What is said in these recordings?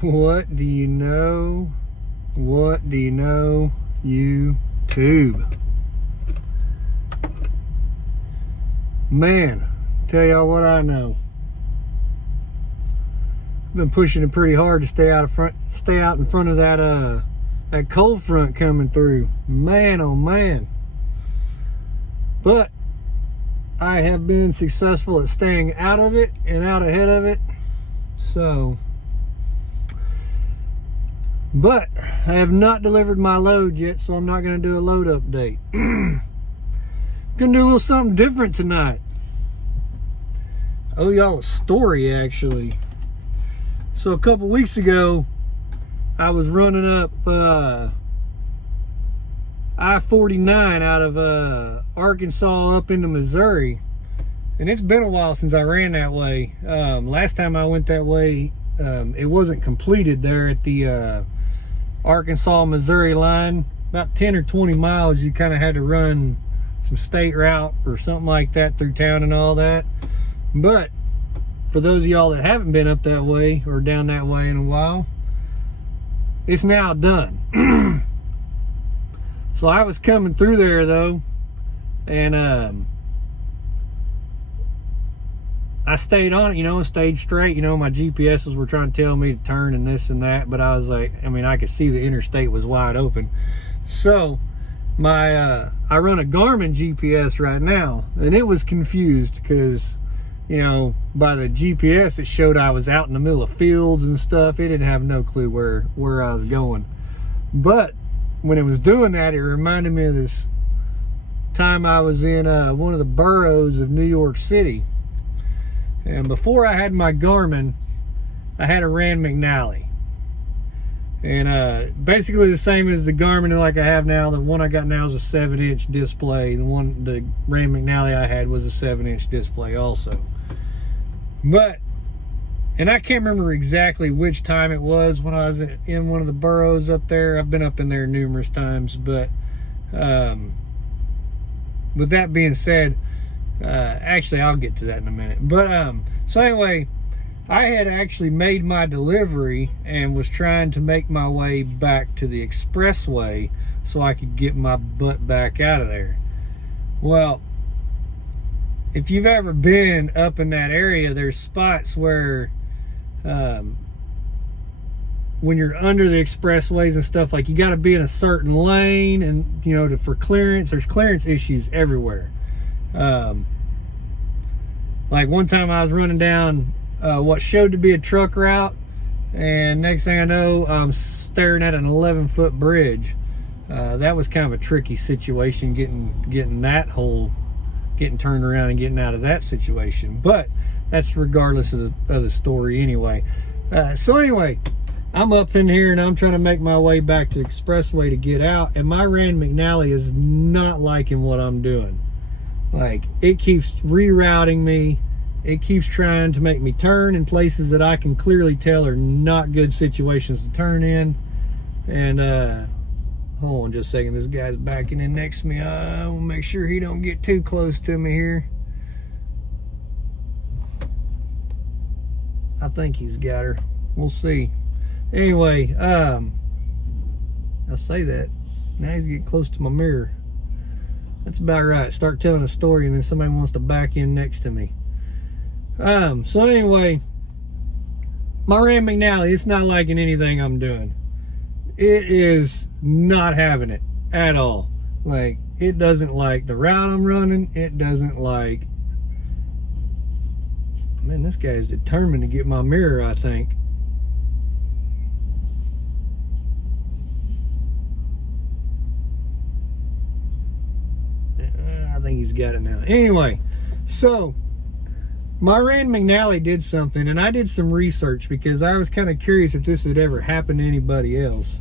What do you know? What do you know, YouTube? Man, tell y'all what I know. I've been pushing it pretty hard to stay out in front of that cold front coming through. Man, oh man. But I have been successful at staying out of it and out ahead of it. But I have not delivered my load yet, so I'm not going to do a load update. Gonna do a little something different tonight. I owe y'all a story, actually. So a couple weeks ago, I was running up I-49 out of Arkansas up into Missouri, and it's been a while since I ran that way. Last time I went that way, it wasn't completed there at the Arkansas-Missouri line. About 10 or 20 miles, you kind of had to run some state route or something like that through town and all that. But for those of y'all that haven't been up that way or down that way in a while, it's now done. So I was coming through there though, and I stayed on it, stayed straight. My GPSs were trying to tell me to turn and this and that, but I was like, I could see the interstate was wide open. So I run a Garmin GPS right now, and it was confused because, by the GPS it showed I was out in the middle of fields and stuff. It didn't have no clue where I was going. But when it was doing that, it reminded me of this time I was in one of the boroughs of New York City. And before I had my Garmin, I had a Rand McNally. And basically the same as the Garmin like I have now. The one I got now is a 7-inch display. The Rand McNally I had was a 7-inch display also. And I can't remember exactly which time it was when I was in one of the boroughs up there. I've been up in there numerous times, but with that being said, actually I'll get to that in a minute. But so anyway, I had actually made my delivery and was trying to make my way back to the expressway so I could get my butt back out of there. Well, if you've ever been up in that area, there's spots where when you're under the expressways and stuff, like, you got to be in a certain lane, and for clearance, there's clearance issues everywhere. Like one time I was running down what showed to be a truck route, and next thing I know, I'm staring at an 11-foot bridge. That was kind of a tricky situation, getting turned around and getting out of that situation. But that's regardless of the story anyway. So anyway, I'm up in here and I'm trying to make my way back to the expressway to get out, and my Rand McNally is not liking what I'm doing. Like, it keeps rerouting me. It keeps trying to make me turn in places that I can clearly tell are not good situations to turn in. And hold on just a second, this guy's backing in next to me. I will make sure he don't get too close to me here. I think he's got her. We'll see. Anyway, I say that. Now he's getting close to my mirror. That's about right. Start telling a story and then somebody wants to back in next to me. So anyway, my Rand McNally, it's not liking anything I'm doing. It is not having it at all. Like, it doesn't like the route I'm running. It doesn't like... Man, this guy is determined to get my mirror, I think. I think he's got it now. Anyway, so my Rand McNally did something, and I did some research because I was kind of curious if this had ever happened to anybody else.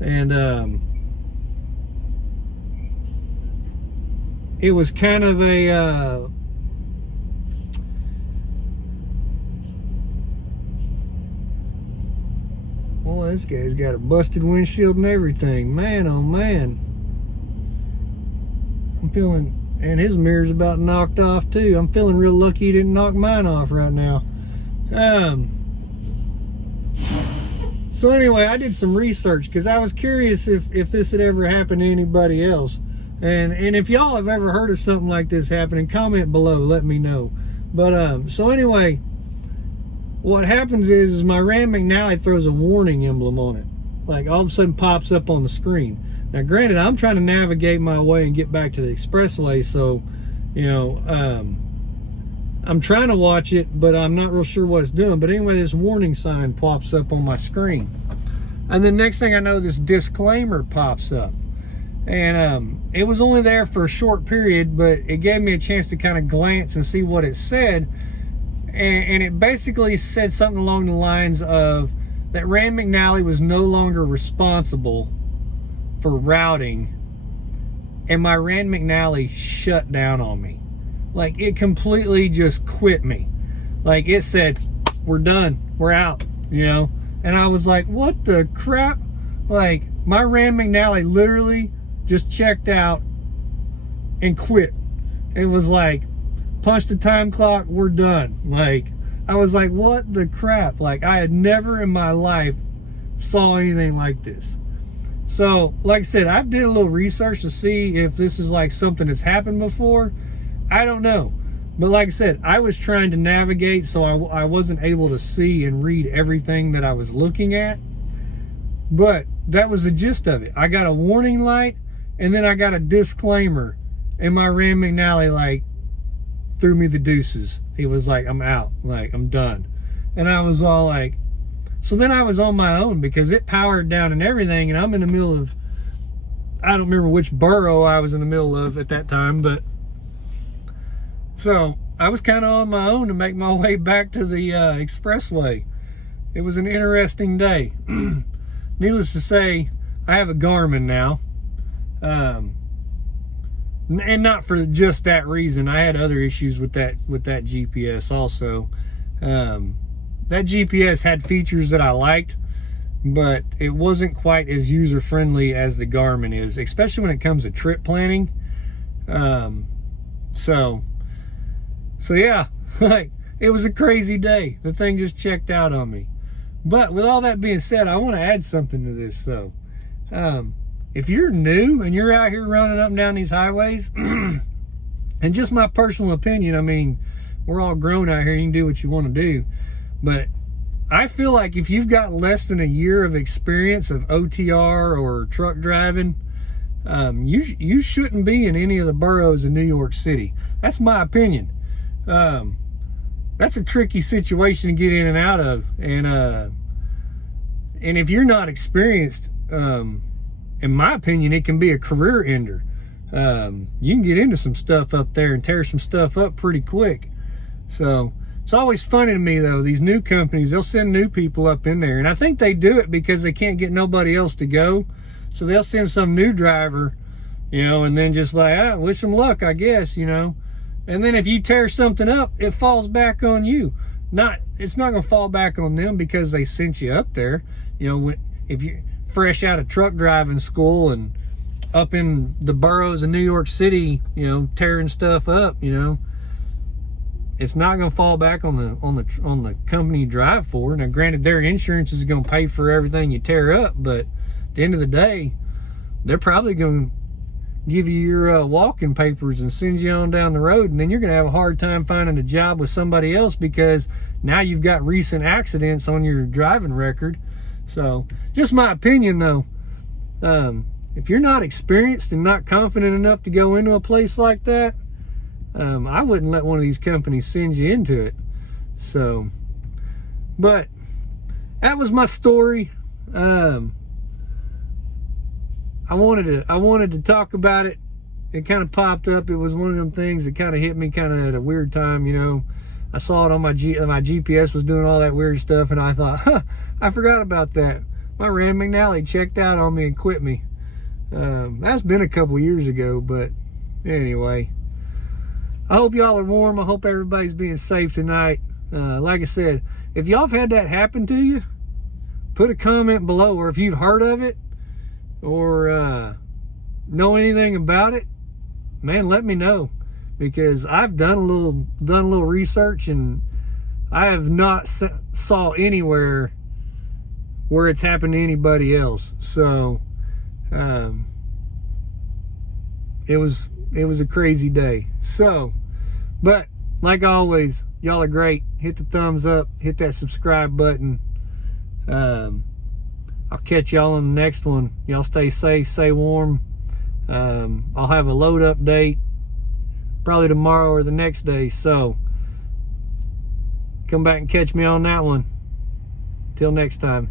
And it was kind of a well, this guy's got a busted windshield and everything. Man, oh man. I'm feeling, and his mirror's about knocked off too. I'm feeling real lucky he didn't knock mine off right now. So anyway, I did some research because I was curious if this had ever happened to anybody else. And if y'all have ever heard of something like this happening, comment below, let me know. But so anyway, what happens is my Rand McNally throws a warning emblem on it. Like all of a sudden pops up on the screen. Now granted, I'm trying to navigate my way and get back to the expressway, so I'm trying to watch it, but I'm not real sure what it's doing. But anyway, this warning sign pops up on my screen. And then next thing I know, this disclaimer pops up. And it was only there for a short period, but it gave me a chance to kind of glance and see what it said. And it basically said something along the lines of that Rand McNally was no longer responsible for routing, and my Rand McNally shut down on me. Like, it completely just quit me. Like, it said, we're done, we're out, and I was like, what the crap? Like, my Rand McNally literally just checked out and quit. It was like, punch the time clock, we're done. Like, I was like, what the crap? Like, I had never in my life saw anything like this. So, like I said, I did a little research to see if this is like something that's happened before. I don't know. But like I said, I was trying to navigate, so I wasn't able to see and read everything that I was looking at. But that was the gist of it. I got a warning light, and then I got a disclaimer. And my Rand McNally, like, threw me the deuces. He was like, I'm out. Like, I'm done. And I was all like, so then I was on my own because it powered down and everything, and I'm in the middle of, I don't remember which borough I was in the middle of at that time, but so I was kind of on my own to make my way back to the expressway. It was an interesting day. Needless to say, I have a Garmin now. And not for just that reason. I had other issues with that GPS also. That GPS had features that I liked, but it wasn't quite as user-friendly as the Garmin is, especially when it comes to trip planning. So yeah, like, it was a crazy day. The thing just checked out on me. But with all that being said, I want to add something to this though. If you're new and you're out here running up and down these highways, and just my personal opinion, I mean, we're all grown out here, you can do what you want to do, but I feel like if you've got less than a year of experience of OTR or truck driving, you shouldn't be in any of the boroughs in New York City. That's my opinion. That's a tricky situation to get in and out of, and if you're not experienced, in my opinion, it can be a career ender. You can get into some stuff up there and tear some stuff up pretty quick. So it's always funny to me though, these new companies, they'll send new people up in there, and I think they do it because they can't get nobody else to go, so they'll send some new driver, and then just like, wish them luck, I guess, and then if you tear something up, it falls back on you. It's not gonna fall back on them because they sent you up there. If you fresh out of truck driving school and up in the boroughs of New York City, tearing stuff up, it's not going to fall back on the company you drive for. Now, granted, their insurance is going to pay for everything you tear up, but at the end of the day, they're probably going to give you your walking papers and send you on down the road, and then you're going to have a hard time finding a job with somebody else because now you've got recent accidents on your driving record. So, just my opinion though, if you're not experienced and not confident enough to go into a place like that, I wouldn't let one of these companies send you into it. So, but that was my story. I wanted to talk about it. It kind of popped up. It was one of them things that kind of hit me kind of at a weird time, I saw it on my GPS was doing all that weird stuff, and I thought, I forgot about that. My Rand McNally checked out on me and quit me. That's been a couple years ago, but anyway. I hope y'all are warm. I hope everybody's being safe tonight. Like I said, if y'all have had that happen to you, put a comment below, or if you've heard of it, or know anything about it, man, let me know. Because I've done a little research, and I have not saw anywhere where it's happened to anybody else. So it was a crazy day. So, but like always, y'all are great. Hit the thumbs up, hit that subscribe button. I'll catch y'all on the next one. Y'all stay safe, stay warm. I'll have a load update probably tomorrow or the next day. So come back and catch me on that one. Till next time.